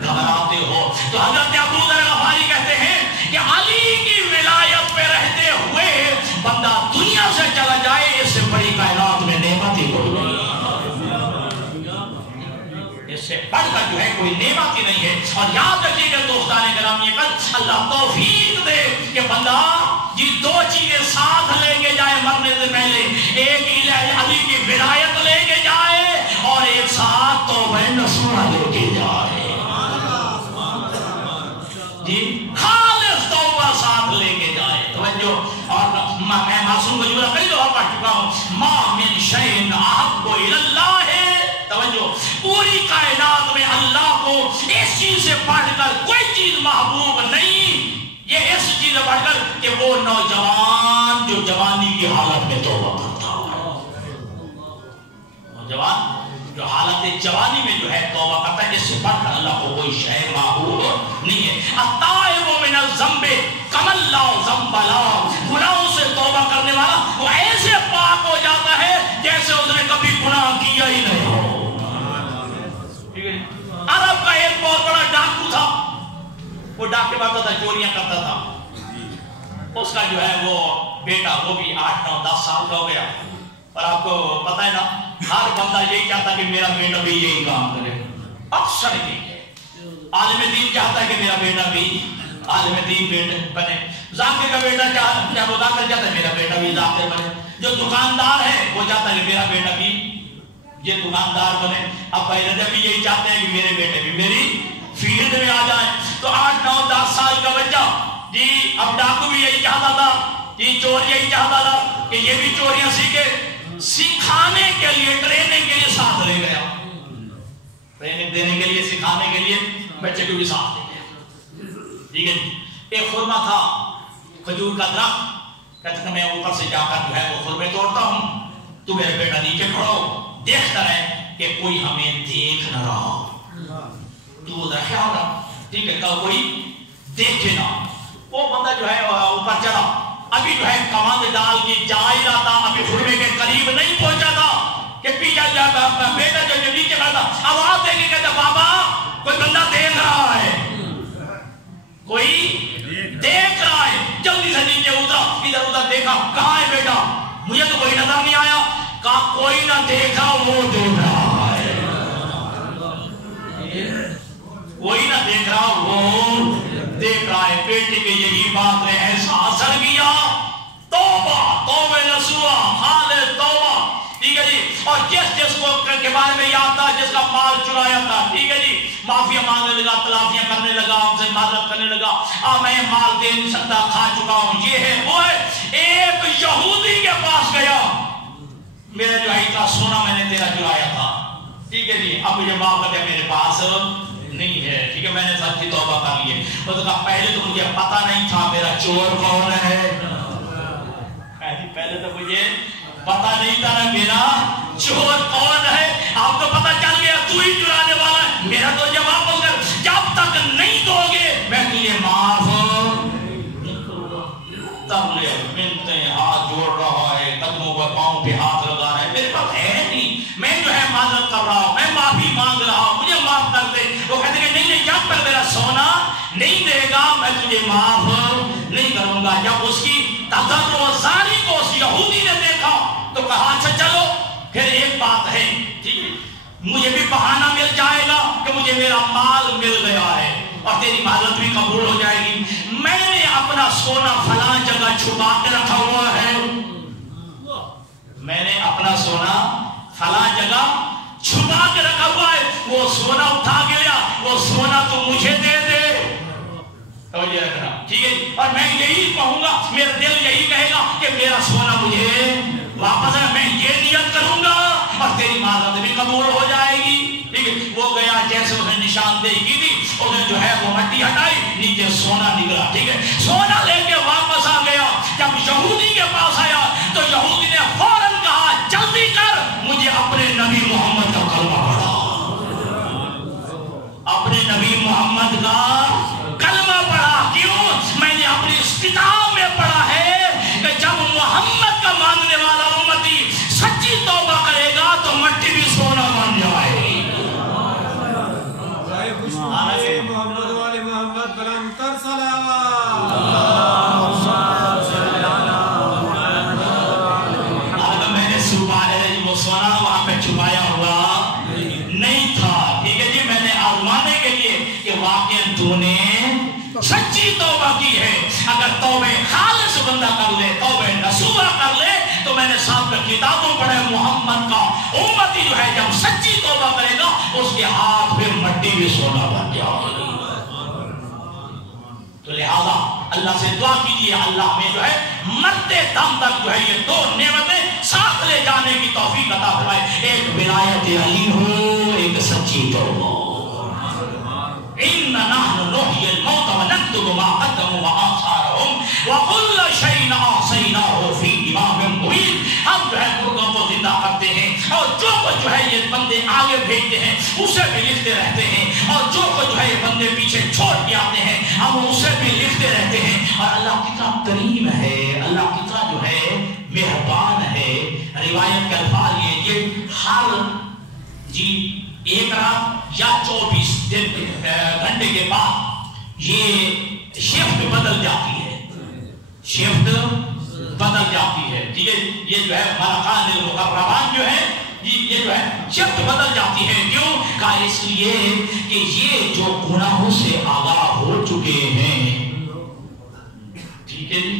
گھبراتے ہو. تو حضرت ابو ذر غفاری کہتے ہیں کہ علی کی ولایت پہ رہتے ہوئے بندہ دنیا سے چلا جائے اس سے بڑی کائنات میں نعمت ہی کوئی نہیں, اس سے بڑھ کر جو ہے کوئی نعمت ہی نہیں ہے. اور یاد رکھیے کہ دوستان گرامی کل اللہ توفیق دے کہ بندہ یہ 2 چیزیں ساتھ لے کے جائے مرنے سے پہلے. ایک علی کی ولایت لے کے جائے اور ایک ساتھ توبہ نصوح لے کے جائے. جی خالص توبہ ساتھ لے کے جائے. توجہ. اور میں معصوم کو جملہ کئی دفعہ پڑھ چکا ہوں, ما من شیء احب الی اللہ. توجہ. پوری کائنات میں اللہ کو اس چیز سے بڑھ کر کوئی چیز محبوب نہیں, یہ اس چیز سے بڑھ کر کہ وہ نوجوان جو جوانی کی حالت میں توبہ کرتا ہے. نوجوان جو حالت جوانی میں جو ہے توبہ کرتا ہے, اس سے بڑھ کر اللہ کو کوئی شے محبوب نہیں ہے. التائب من الذنب کمن لا ذنب له. گناہوں سے توبہ کرنے والا وہ ایسے پاک ہو جاتا کا ایک بہت بڑا ڈاکو تھا، وہ ڈاکے مارتا تھا، چوریاں کرتا تھا. اس کا جو ہے وہ بیٹا وہ بھی 8 9 10 سال کا ہو گیا. اور آپ کو پتہ ہے نا ہر بندہ یہی چاہتا کہ میرا بیٹا بھی یہی کام کرے. اکثر یہی ہے. عالم دین چاہتا ہے کہ میرا بیٹا بھی عالم دین بنے. ذاکر کا بیٹا چاہتا وہ ذاکر چاہتا ہے میرا بیٹا بھی ذاکر بنے. جو دکاندار ہے وہ چاہتا ہے کہ میرا بیٹا بھی یہ دکاندار بنے. اب بھائی رجب بھی یہی چاہتے ہیں کہ میرے بیٹے بھی میری فیلڈ میں آ جائیں. تو 8 9 10 سال کا بچہ جی اب ڈاکو بھی یہی چاہتا تھا جی چور یہی چاہتا تھا کہ یہ بھی چوریاں سیکھے. سکھانے کے لیے ٹریننگ کے لیے ساتھ لے گیا. ٹریننگ دینے کے لیے سکھانے کے لیے بچے کو بھی ساتھ لے گیا. ٹھیک ہے جی. ایک خرما تھا کھجور کا درخت. کہتا کہ میں اوپر سے جا کر جو ہے وہ خرمے توڑتا ہوں، تو میرے بیٹا نیچے کھڑا ہو دیکھتا رہے کہ کوئی ہمیں دیکھ نہ رہا. تو وہ رکھا ہوگا ٹھیک ہے کہ کوئی دیکھے نہ. وہ بندہ جو ہے اوپر چڑھا. ابھی جو ہے کمند ڈال کی جائے رہا تھا. ابھی خرمے کے قریب نہیں پہنچا تھا کہ پیچھے بیٹا جو نیچے کھڑا تھا آواز دے کے کہتا بابا کوئی بندہ دیکھ رہا ہے، کوئی دیکھ رہا ہے. جلدی سے نیچے اترا. ادھر ادھر دیکھا کہاں ہے بیٹا؟ مجھے تو کوئی نظر نہیں آیا. کہا کوئی نہ دیکھا وہ دیکھ رہا ہے. کوئی نہ دیکھ رہا وہ دیکھ رہا ہے. بیٹے کے یہی بات نے ایسا اثر کیا. توبہ توبہ نسوہ حال توبہ. ٹھیک ہے جی. اور جس کو کے بارے میں یاد تھا جس کا مال چرایا تھا ٹھیک ہے جی معافیا مانگنے لگا، تلافیاں کرنے لگا، ان سے معذرت کرنے لگا. میں مال دے نہیں سکتا، کھا چکا ہوں، یہ ہے وہ ہے. ایک یہودی کے پاس گیا. میرا جو ہے اتنا سونا میں نے تیرا چرایا تھا ٹھیک ہے جی اب مجھے معاف کر دے، میرے پاس نہیں ہے. ٹھیک ہے میں نے سب کی توبہ کر لی ہے. وہ تو کہا پہلے تو مجھے پتا نہیں تھا میرا چور کون ہے. پہلے تو مجھے پتا نہیں تھا نا میرا چور کون ہے. آپ کو پتا چل گیا تو ہی چرانے والا ہے. میرا تو یہ واپس کر. جب تک نہیں دو گے میں تجھے معاف نہیں کروں گا. تب لے منتے ہاتھ جوڑ رہا ہے، قدموں پر پاؤں پہ ہاتھ لگا رہا ہے. میرے پاس ہے نہیں، میں جو ہے معذرت کر رہا ہوں، میں معافی مانگ رہا ہوں، مجھے معاف کر دے. وہ کہتے کہ نہیں جب تک میرا سونا نہیں دے گا میں تجھے معاف نہیں کروں گا. جب اس کی تضرعی کو اس یہودی نے دیکھا تو کہا اچھا چلو پھر ایک بات ہے ٹھیک ہے مجھے بھی بہانہ مل جائے گا کہ مجھے میرا مال مل گیا ہے اور تیری معذرت بھی قبول ہو جائے گی. میں نے اپنا سونا فلاں جگہ چھپا کے رکھا ہوا ہے. میں نے اپنا سونا فلاں جگہ چھپا کے رکھا ہوا ہے. وہ سونا اٹھا کے لیا، وہ سونا تو مجھے دے دے. ٹھیک ہے اور میں یہی کہوں گا، میرا دل یہی کہے گا کہ میرا سونا مجھے واپس ہے. میں یہ نیت کروں گا اور تیری معذرت بھی قبول ہو جائے گی. ٹھیک ہے وہ گیا جیسے اس نے نشاندہی کی تھی اس نے جو ہے وہ مٹی ہٹائی، نیچے سونا نکلا. ٹھیک ہے سونا لے کے واپس آ گیا. جب یہودی کے پاس آیا تو یہودی نے فوراً کہا جلدی کر مجھے اپنے نبی محمد کا کلمہ پڑھا. اپنے نبی محمد کا کلمہ پڑھا. کیوں؟ میں نے اپنی اس کتاب میں پڑھا ہے کہ جب محمد کا ماننے والا امتی سچی توبہ کرے گا تو مٹی بھی سونا بن جائے گی. محمد والے محمد بلندر صلوات. میں نے وہ سونا وہاں پہ چھپایا ہوا نہیں تھا. ٹھیک ہے جی میں نے آزمانے کے لیے کہ واقعی تو نے سچی توبہ کی ہے. اگر توبہ خالص بندہ کر لے، توبہ نصوحہ کر لے تو میں نے ساتھ کتابوں پڑھے محمد کا امتی جو ہے جب سچی توبہ کرے گا اس کے ہاتھ پہ مٹی بھی سونا بن جائے گی. تو لہذا اللہ سے دعا کیجیے اللہ ہمیں جو ہے مرتے دم تک جو ہے یہ دو نعمتیں ساتھ لے جانے کی توفیق عطا فرمائے. ایک ولایت علی ہو، ایک سچی توبہ. إِنَّ نَحْنُ نُحْيِي الْمَوْتَ وَنَكْتُبُ مَا قَدَّمُوا وَآثَارَهُمْ وَكُلَّ شَيْءٍ أَحْصَيْنَاهُ فِي إِمَامٍ مُبِينٍ. ہم جو ہے مردوں کو زندہ کرتے ہیں اور جو کچھ جو ہے یہ بندے آگے بھیجتے ہیں اسے بھی لکھتے رہتے ہیں اور جو کچھ جو ہے یہ بندے پیچھے چھوڑ کے آتے ہیں ہم اسے بھی لکھتے رہتے ہیں. اور اللہ کتنا کریم ہے، اللہ کتنا جو ہے مہربان ہے. روایت کے الفاظ یہ ہر جی ایک رات یا 24 گھنٹے کے بعد یہ شفٹ بدل جاتی ہے، شفٹ بدل جاتی ہے، ٹھیک ہے؟ یہ جو ہے ملکان المقربان جو ہے یہ جو ہے شفٹ بدل جاتی ہے. کیوں؟ کہا اس لیے کہ یہ جو گناہوں سے آگاہ ہو چکے ہیں، ٹھیک ہے جی،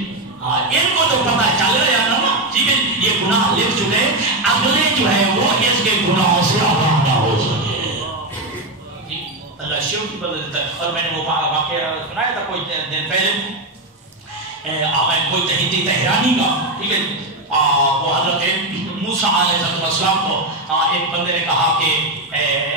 ان کو تو پتہ چل گیا نا، ٹھیک ہے، یہ گناہ لکھ چکے، اگلے جو ہے وہ اس کے گناہوں سے آگاہ نہ ہو سکے. اللہ شفٹ بدل دیتا ہے. اور میں نے وہ واقعہ سنایا تھا کوئی دن پہلے، کوئی تہیدی تہرانی کا، ٹھیک ہے، وہ حضرت موسیٰ علیہ السلام کو ایک بندے نے کہا کہ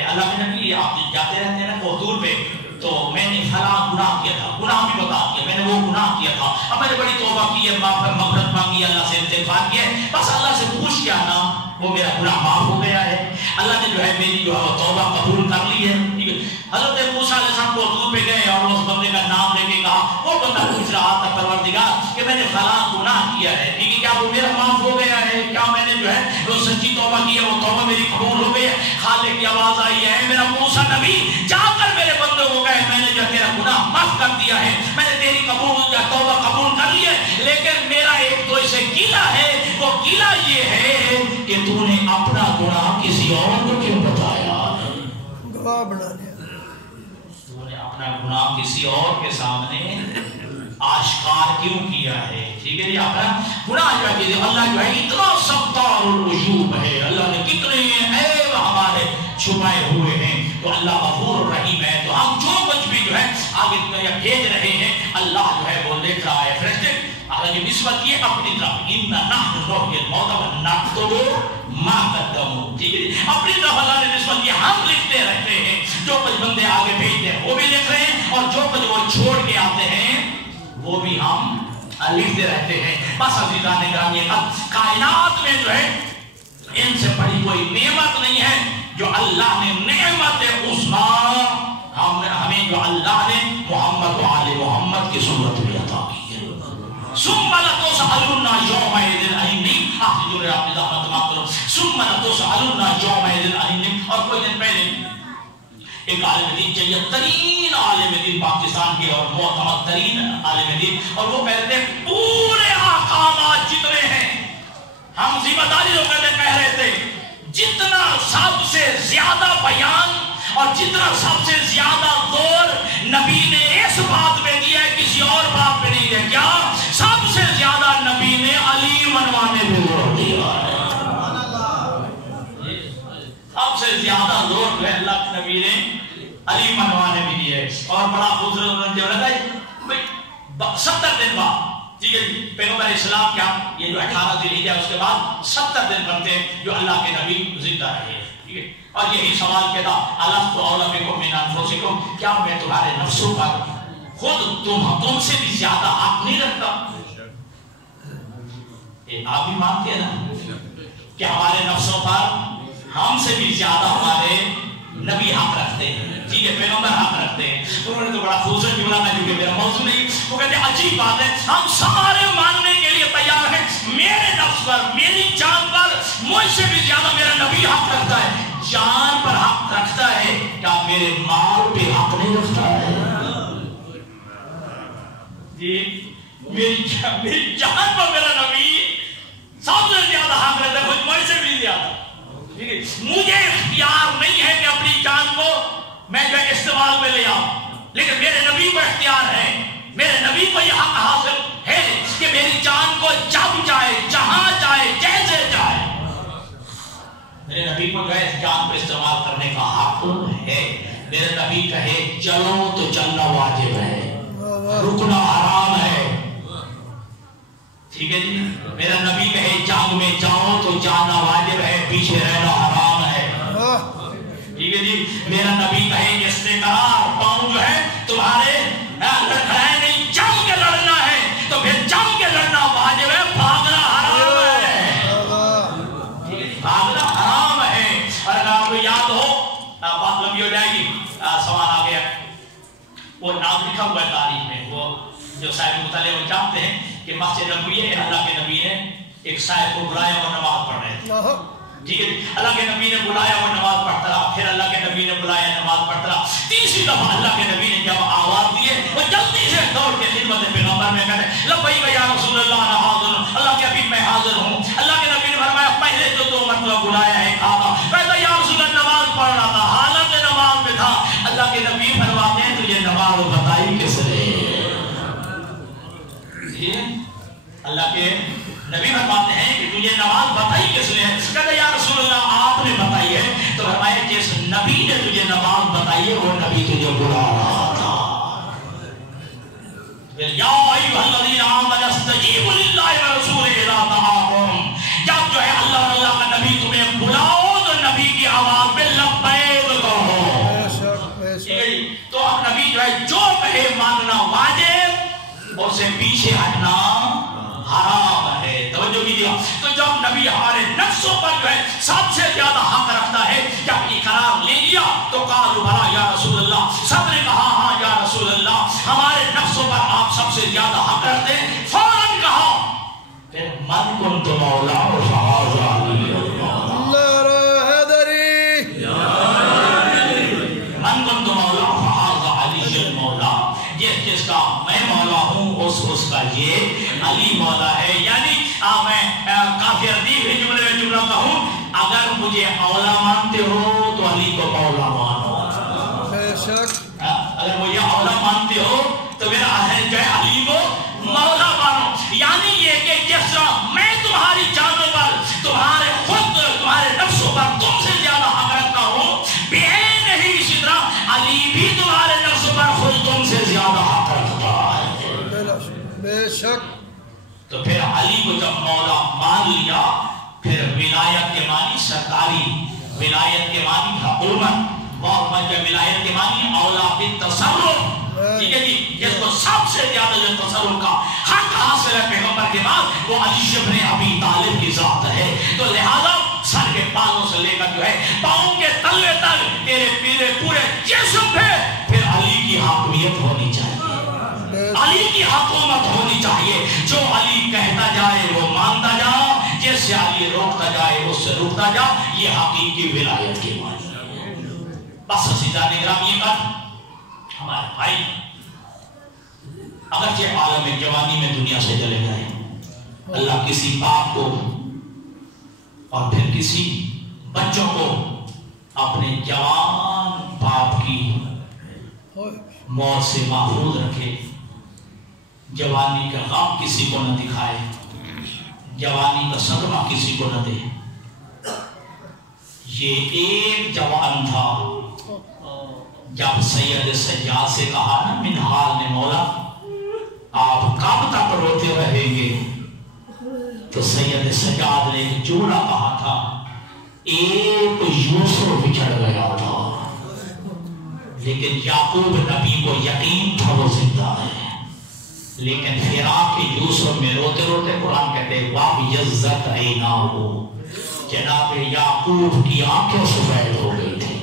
اللہ کے نبی آپ جاتے رہتے ہیں نا حضور پہ، تو میں نے فلاں گناہ کیا تھا، گناہ بھی بتا دیا، میں نے وہ گناہ کیا تھا، اب میں نے بڑی توبہ کی ہے، مغفرت مانگی، اللہ سے استغفار کیا ہے، بس اللہ سے پوچھ کیا نا وہ میرا گناہ معاف ہو گیا ہے، اللہ نے جو ہے میری جو ہے توبہ قبول کر لی ہے. حضرت موسیٰ علیہ السلام کو حضور پہ گئے اور اس بندے کا نام لے کے کہا، وہ بندہ پوچھ رہا تھا پروردگار کہ میں نے فلاں گناہ کیا ہے، ٹھیک ہے، کیا وہ میرا معاف ہو گیا ہے؟ کیا میں نے جو ہے وہ سچی توبہ کی ہے، وہ توبہ میری قبول ہو گئی ہے؟ خالق کی آواز آئی ہے، میرا موسیٰ نبی جا کر میرے بندے کو کہے میں نے جو تیرا گناہ معاف کر دیا ہے، میں نے تیری توبہ قبول کر لی ہے، لیکن میرا ایک تو اسے گیلا ہے، وہ گیلا یہ ہے کہ تو نے اپنا گناہ کسی اور کو کیوں بتایا، گواہ بنا لیا، تو نے اپنا گناہ کسی اور کے سامنے آشکار کیوں کیا ہے. ٹھیک ہے جی، اپنا گناہ جو ہے اللہ جو ہے اتنا ستار العیوب ہے، اللہ نے کتنے عیب ہمارے چھپائے ہوئے ہیں، تو اللہ غفور رحیم ہے. تو ہم جو کچھ بھی جو ہے آگے بھیج رہے ہیں، اللہ جو ہے وہ دیکھ رہا ہے. فرشتے حالانکہ نسبت یہ اپنی طرف اِنَّا نَحْنُ نُحْيِي الْمَوْتَ وَنَكْتُبُ مَا قَدَّمُوا، ٹھیک ہے جی، اپنی طرف اللہ نے نسبت یہ ہم لکھتے رہتے ہیں، جو کچھ بندے آگے بھیجتے ہیں وہ بھی لکھ رہے ہیں، اور جو کچھ وہ چھوڑ کے آتے ہیں وہ بھی ہم لکھتے رہتے ہیں. بس عزیزان گرامی، اب کائنات میں جو ہے ان سے بڑی کوئی نعمت نہیں ہے جو اللہ نے نعمت عظمیٰ ہمیں جو اللہ نے محمد و آل محمد کی صورت میں عطا کی ہے. ثم لتسألن یومئذ عن النعیم، آخری جو آپ نے دعوت تمام کرو، ثم لتسألن یومئذ عن النعیم. اور کوئی دن پہلے ایک عالم دین، جید ترین عالم دین پاکستان کے اور معتمد ترین عالم دین، اور وہ کہتے ہیں پورے احکامات جتنے ہیں، ہم ذمہ داری لوگ کہہ رہے تھے، جتنا سب سے زیادہ بیان اور جتنا سب سے زیادہ زور نبی نے اس بات میں دیا ہے، کسی اور بات پہ نہیں دیا. کیا؟ سب سے زیادہ نبی نے علی منوانے پہ زور دیا ہے. سب سے زیادہ زور جو ہے اللہ کے نبی نے علی منوانے بھی دیا ہے. اور بڑا خوبصورت جو لگا ہے 70 دن بعد، ٹھیک ہے جی، پیغمبر اسلام کیا یہ جو 18 ذی الحجہ اس کے بعد 70 دن بنتے ہیں جو اللہ کے نبی زندہ رہے، ٹھیک ہے. اور یہی سوال کہتا الست اولیٰ بکم من انفسکم، کیا میں تمہارے نفسوں پر خود تم سے بھی زیادہ حق نہیں رکھتا؟ آپ بھی مانتے ہیں نا کہ ہمارے نفسوں پر ہم سے بھی زیادہ ہمارے نبی حق رکھتے ہیں، ٹھیک ہے، پیغمبر حق رکھتے ہیں. انہوں نے تو بڑا خوبصورت جملہ میں جو کہ میرا موضوع نہیں، وہ کہتے ہیں عجیب بات ہے، ہم سارے ماننے کے لیے تیار ہیں، میرے نفس پر، میری جان پر مجھ سے بھی زیادہ میرا نبی حق رکھتا ہے. جان پر حق رکھتا ہے، کیا میرے مال پہ حق نہیں رکھتا ہے؟ جی، میری جان پر میرا نبی سب سے زیادہ حق رکھتا ہے، مجھ سے بھی زیادہ. مجھے اختیار نہیں ہے کہ اپنی جان کو میں جو استعمال میں لے آؤں، لیکن میرے نبی کو اختیار ہے، میرے نبی کو یہ حق حاصل ہے کہ میری جان کو جب چاہے، جہاں چاہے، جیسے چاہے، میرے نبی کو جو ہے جان کو استعمال کرنے کا حق ہے. میرے نبی کہے چلو تو چلنا واجب ہے، رکنا حرام ہے، ٹھیک ہے جی. میرا نبی کہے جنگ میں جاؤ تو جانا واجب ہے، پیچھے رہنا حرام ہے، ٹھیک ہے جی. میرا نبی کہے استقرار پاؤں جو ہے تمہارے لڑکھڑائے نہیں، جنگ کے لڑنا ہے تو پھر جنگ کے لڑنا واجب ہے، بھاگنا حرام ہے، بھاگنا حرام ہے. اور اگر آپ کو یاد ہو، بات لمبی ہو جائے گی، سوال آ گیا، وہ نام لکھا ہوا ہے تاریخ میں، وہ جو صاحب مطالعہ وہ جانتے ہیں کہ مسجد نبوی ہے، اللہ کے نبی نے ایک صاحب کو بلایا اور نماز پڑھ رہے تھے، ٹھیک ہے، اللہ کے نبی نے بلایا وہ نماز پڑھتا رہا، پھر اللہ کے نبی نے بلایا نماز پڑھتا رہا، تیسری دفعہ اللہ کے نبی نے جب آواز دیے وہ جلدی سے دوڑ کے خدمت پیغمبر میں کہتے لبیک یا رسول اللہ انا حاضر، اللہ کے حبیب میں حاضر ہوں۔ اللہ کے نبی نے فرمایا پہلے تو 2 مرتبہ بلایا ہے کھانا، کہتا یا رسول اللہ نماز پڑھ رہا تھا، حالت نماز میں تھا۔ اللہ کے نبی فرماتے ہیں تجھے نماز بتائی کس نے؟ اللہ کے نبی فرماتے ہیں کہ تجھے نماز بتائی کس نے؟ کہتا یا رسول اللہ آپ نے بتائی ہے۔ تو فرمایا جس نبی نے تجھے نماز بتائی ہے وہ نبی تجھے بلا رہا تھا۔ یا ایھا الذین آمنوا استجیبوا للہ ورسولہ اذا دعاکم، جب جو ہے اللہ اور اللہ کا نبی تمہیں بلاؤ تو نبی کی آواز میں لبیک کہو۔ تو اب نبی جو ہے جو کہے ماننا واجب، اس سے پیچھے ہٹنا حرام ہے۔ توجہ کیجیے، تو جب نبی ہمارے نفسوں پر جو ہے سب سے زیادہ حق رکھتا ہے، جب اقرار لے لیا تو قالوا بھلا یا رسول اللہ، سب نے کہا ہاں یا رسول اللہ، ہمارے نفسوں پر آپ سب سے زیادہ حق رکھتے ہیں، فوراً کہا پھر من کنت مولا فہذا علی من کنت مولا فہذا علی المولا، جس کا میں مولا ہوں اس کا یہ علی مولا ہے۔ یعنی میں کافی ردیف جملے میں جملہ کہوں، اگر مجھے اولا مانتے ہو تو علی کو مولا مانو، بے شک اگر مجھے اولا مانتے ہو تو میرا جو ہے علی کو مولا مانو۔ یعنی یہ کہ جس طرح میں تمہاری جانوں پر، تمہارے خود تمہارے نفسوں پر تم سے زیادہ حق رکھتا ہوں، بے نہیں اسی طرح علی بھی تمہارے نفسوں پر خود تم سے زیادہ حق رکھتا ہے، بے شک۔ تو پھر علی کو جب مولا مان لیا، پھر ولایت کے معنی سرکاری، ولایت کے معنی حکومت، اور جب ولایت کے معنی اولا بالتصرف، ٹھیک ہے جی، جس کو سب سے زیادہ جو تصرف کا حق حاصل ہے پیغمبر کے بعد وہ علی ابن ابی طالب کی ذات ہے۔ تو لہذا سر کے بالوں سے لے کر جو ہے پاؤں کے تلے تک تیرے پورے جسم پہ پھر علی کی حاکمیت ہونی چاہیے، علی کی حکومت ہونی چاہیے۔ جو علی کہتا جائے وہ مانتا جا، جس سے علی روکتا جائے اس سے رکتا جا، یہ حقیقی ولایت کی معنی ہے۔ بس عزیزان اکرام، یہ کر ہمارے بھائی اگرچہ عالم جوانی میں دنیا سے چلے گئے، اللہ کسی باپ کو اور پھر کسی بچوں کو اپنے جوان باپ کی موت سے محفوظ رکھے، جوانی کا غم کسی کو نہ دکھائے، جوانی کا صدمہ کسی کو نہ دے۔ یہ ایک جوان تھا، جب سید سجاد سے کہا نا منہال نے مولا آپ کب تک روتے رہیں گے، تو سید سجاد نے ایک جملہ کہا تھا، ایک یوسف بچھڑ گیا تھا، لیکن یعقوب نبی کو یقین تھا وہ زندہ ہے، لیکن فراق یوسف میں روتے روتے قرآن کہتے ہیں وَابْيَضَّتْ عَيْنَاهُ، جناب یعقوب کی آنکھیں سفید ہو گئی تھی،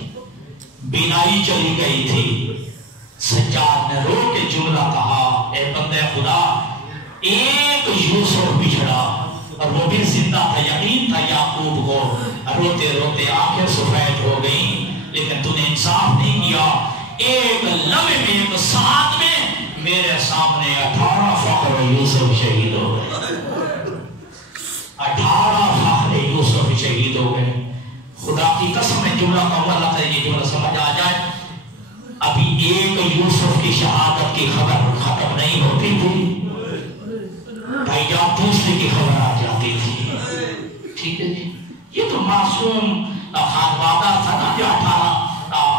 بینائی چلی گئی تھی۔ سجاد نے رو کے جملہ کہا، اے بندے خدا ایک یوسف بچھڑا اور وہ بھی زندہ تھا، یقین تھا یعقوب کو، روتے روتے آنکھیں سفید ہو گئیں، لیکن تو نے انصاف نہیں کیا، ایک لمحے میں ایک ساتھ میں میرے سامنے 18 فخر یوسف شہید ہو گئے، 18 فخر یوسف شہید ہو گئے۔ خدا کی قسم میں جملہ کہوں، اللہ تعالیٰ یہ جملہ سمجھ آ جائے، ابھی ایک یوسف کی شہادت کی خبر ختم نہیں ہوتی تھی، بھائی جان دوسرے کی خبر آ جاتی تھی، ٹھیک ہے جی۔ یہ تو معصوم خانوادہ تھا نا، جو 18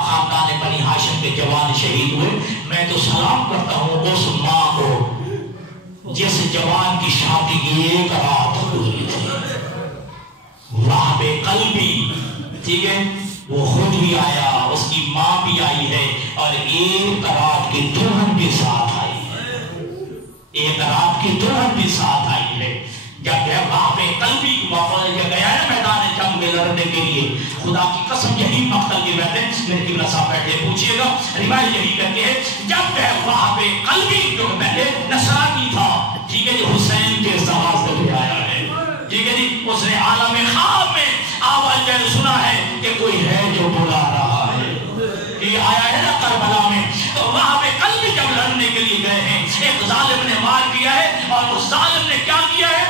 خاندان بنی ہاشم کے جوان شہید ہوئے۔ میں تو سلام کرتا ہوں اس ماں کو جس جوان کی شادی کی ایک رات گزری تھی، راہب قلبی، ٹھیک ہے، وہ خود بھی آیا، اس کی ماں بھی آئی ہے، اور ایک رات کی دلہن بھی ساتھ آئی ہے، ایک رات کی دلہن بھی ساتھ آئی ہے۔ جب راہب قلبی موقع گیا ہے میدان جنگ میں لڑنے کے لیے، خدا کی قسم یہی مقتل کے بیٹھے، میرے قبلہ صاحب بیٹھے پوچھئے گا، روایت یہی کہتے ہیں جب راہب قلبی جو پہلے نصرانی تھا، ٹھیک ہے، جو حسین کے زواج سے بھی آیا ہے، ٹھیک ہے جی، اس نے عالم خواب میں آواز جب سنا ہے کہ کوئی ہے جو بلا رہا ہے. یہ آیا ہے نا کربلا میں، تو وہاں پہ قلبی جب لڑنے کے لیے گئے ہیں، ایک ظالم نے وار کیا ہے، اور اس ظالم نے کیا کیا ہے،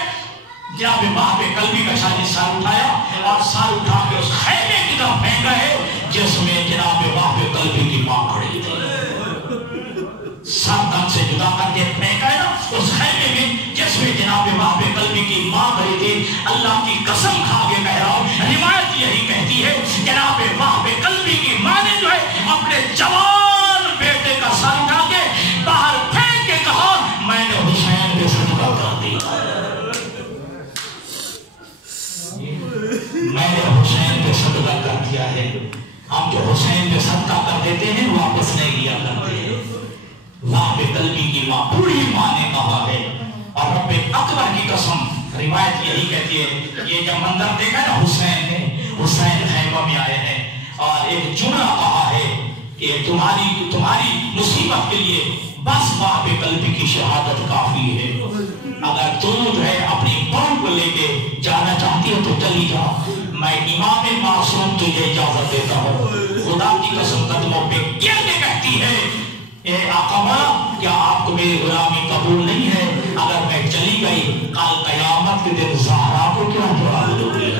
جناب وہاں پہ قلبی کا شاہی سار اٹھایا اور سار اٹھا کے اس خیمے کی طرف پھینکا ہے جس میں جناب وہاں پہ قلبی کی ماں کھڑی تھی. سر تن سے جدا کر کے پھینکا ہے نا اس خیمے میں جس میں جناب وہاں پہ قلبی کی ماں کھڑی تھی. اللہ کی قسم کھا کے کہہ رہا ہوں، روایت یہی کہتی ہے جناب وہاں پہ قلبی کی ماں نے جو ہے اپنے جوان بیٹے کا سر اٹھا کے باہر پھینک کے کہا میں نے حسین پہ صدقہ کر دیا، میں نے حسین پہ صدقہ کر دیا ہے. ہم جو حسین پہ صدقہ کر دیتے ہیں واپس نہیں لیا کرتے ہیں. وہاں پہ قلبی کی ماں پوری ماں نے کہا ہے، اور رب اکبر کی قسم روایت یہی کہتی ہے. یہ جب منظر دیکھا نا حسین نے، حسین خیمہ میں آئے ہیں اور ایک جملہ کہا ہے کہ تمہاری مصیبت کے لیے بس وہاں پہ قلبی کی شہادت کافی ہے. اگر تم جو ہے اپنی قوم کو لے کے جانا چاہتی ہو تو چلی جا، میں امام معصوم تجھے اجازت دیتا ہوں. خدا کی قسم قدموں پہ گر کے کہتی ہے اے آقا مولا، کیا آپ کو میری غلامی قبول نہیں ہے؟ اگر میں چلی گئی کل قیامت کے دن زہرا کو کیا جواب دوں گی؟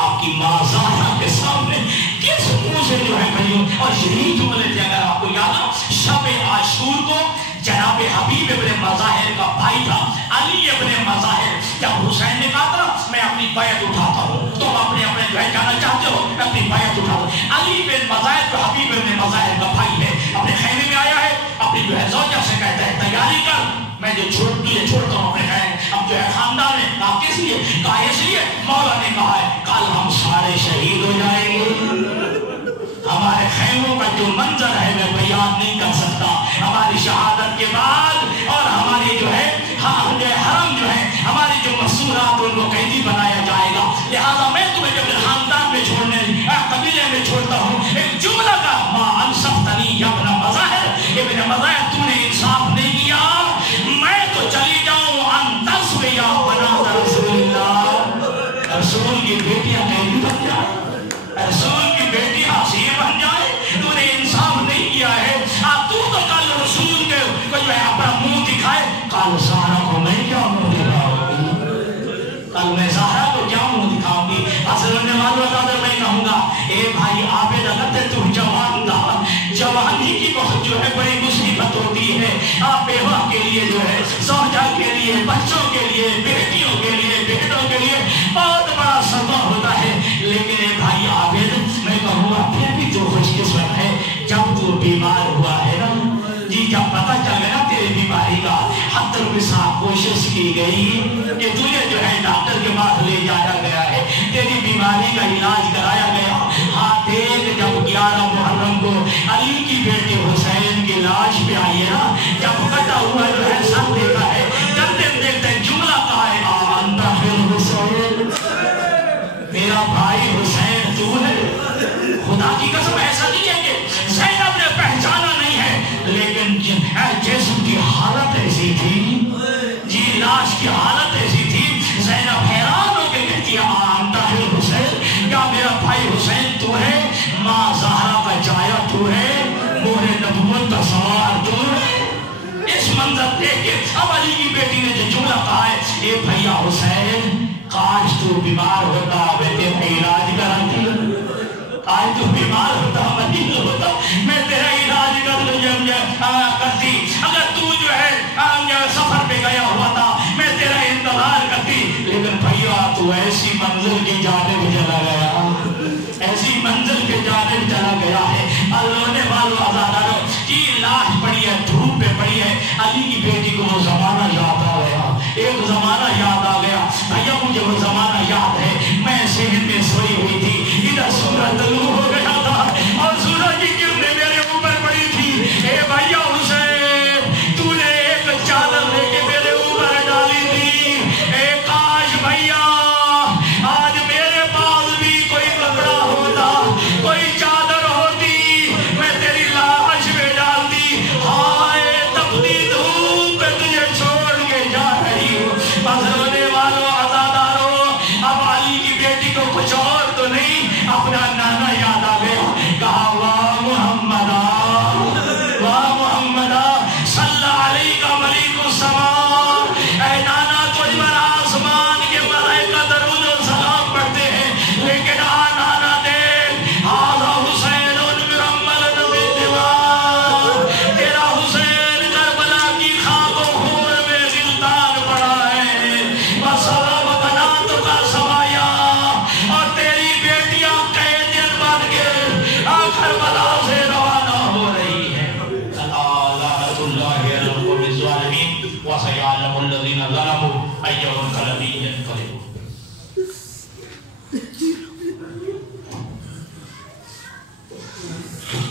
آپ کی ماں زہرا کے سامنے کس منہ سے جو ہے کہی. اور یہی جملے تھے اگر آپ کو یاد ہو، شب عاشور کو جناب حبیب ابن مظاہر کا بھائی تھا علی ابن مظاہر، جب حسین نے کہا تھا میں اپنی بیعت اٹھاتا ہوں، تم اپنے جو ہے جانا چاہتے ہو میں اپنی بیعت اٹھاتا ہوں. علی بن مظاہر جو حبیب ابن مظاہر کا بھائی ہے، اپنے خیمے میں آیا ہے، اپنی جو ہے زوجہ سے کہتا ہے تیاری کر، میں جو چھوڑتا ہوں اپنے خیمے. اب جو ہے خاندان نے کہا کس لیے؟ کہا اس لیے مولا نے کہا ہے کل ہم سارے شہید ہو جائیں گے. ہمارے خیموں کا جو منظر ہے میں بیان نہیں کر سکتا. ہماری شہادت کے بعد اور ہماری جو ہے حرم جو ہے ہماری جو مسورات ان کو قیدی بنایا جائے گا. لہذا میں تمہیں جب خاندان میں چھوڑنے قبیلے میں چھوڑتا ہوں ایک جملہ کا ما انصفتنی یا ابن مظاہر، ابن مظاہر تم نے انصاف نہیں کیا، میں تو چلی جاؤں انتصو یا بنات رسول اللہ، رسول کی بیٹیاں قیدی بن جائے، رسول کی بیٹی حسین بن جائے. تو نے انصاف نہیں کیا ہے. تو کل رسول کے جو ہے اپنا منہ دکھائے. کل زہرا کو میں کیا منہ دکھاؤں گی؟ کل میں زہرا کو کیا منہ دکھاؤں گی؟ اصل میں میں کہوں گا اے بھائی عابد اگر تو جوان تھا، جوانی کی بہت جو ہے بڑی مصیبت ہوتی ہے. آپ بیوہ کے لیے جو ہے زوجہ کے لیے بچوں کے لیے بیٹیوں کے لیے بیٹوں کے لیے بہت بڑا صدمہ ہوتا ہے. لیکن اے بھائی عابد میں کہوں گا پھر بھی تو خوش قسمت ہے جب تو بیمار ہوا ہے نا جی، جب پتہ چل گیا تیری بیماری کا حتی الوسع کوشش کی گئی کہ تجھے جو ہے ڈاکٹر کے پاس لے جایا گیا ہے، تیری بیماری کا علاج کرایا گیا. ہاں دیکھ جب 11 محرم کو علی کی بیٹی حسین کی لاش پہ آئی ہے نا، جب کٹا ہوا جو ہے سر دیکھا ہے، جب دیکھتے جملہ کہا ہے انت حسین، میرا بھائی حسین تو ہے. خدا کی قسم ایسا نہیں ہے کہ زینب نے پہچانا نہیں ہے، لیکن جسم کی حالت ایسی تھی جی، لاش کی حالت ایسی تھی. زینب حیران ہو کے کہتی ہے انت حسین، کیا میرا بھائی حسین تو ہے؟ ماں زہرا کا جایا تو ہے، مہر نبوت کا سوار تو ہے. اس منظر دیکھ کے اب علی کی بیٹی نے جو جملہ کہا ہے اے بھیا حسین کاش تو بیمار ہوتا میں تیرا علاج کراتی، آج تو بیمار ہوتا مریض ہوتا میں تیرا علاج کرتی. اگر تو جو ہے سفر پہ گیا ہوا تھا میں تیرا انتظار کرتی. لیکن بھیا تو ایسی منزل کی جانب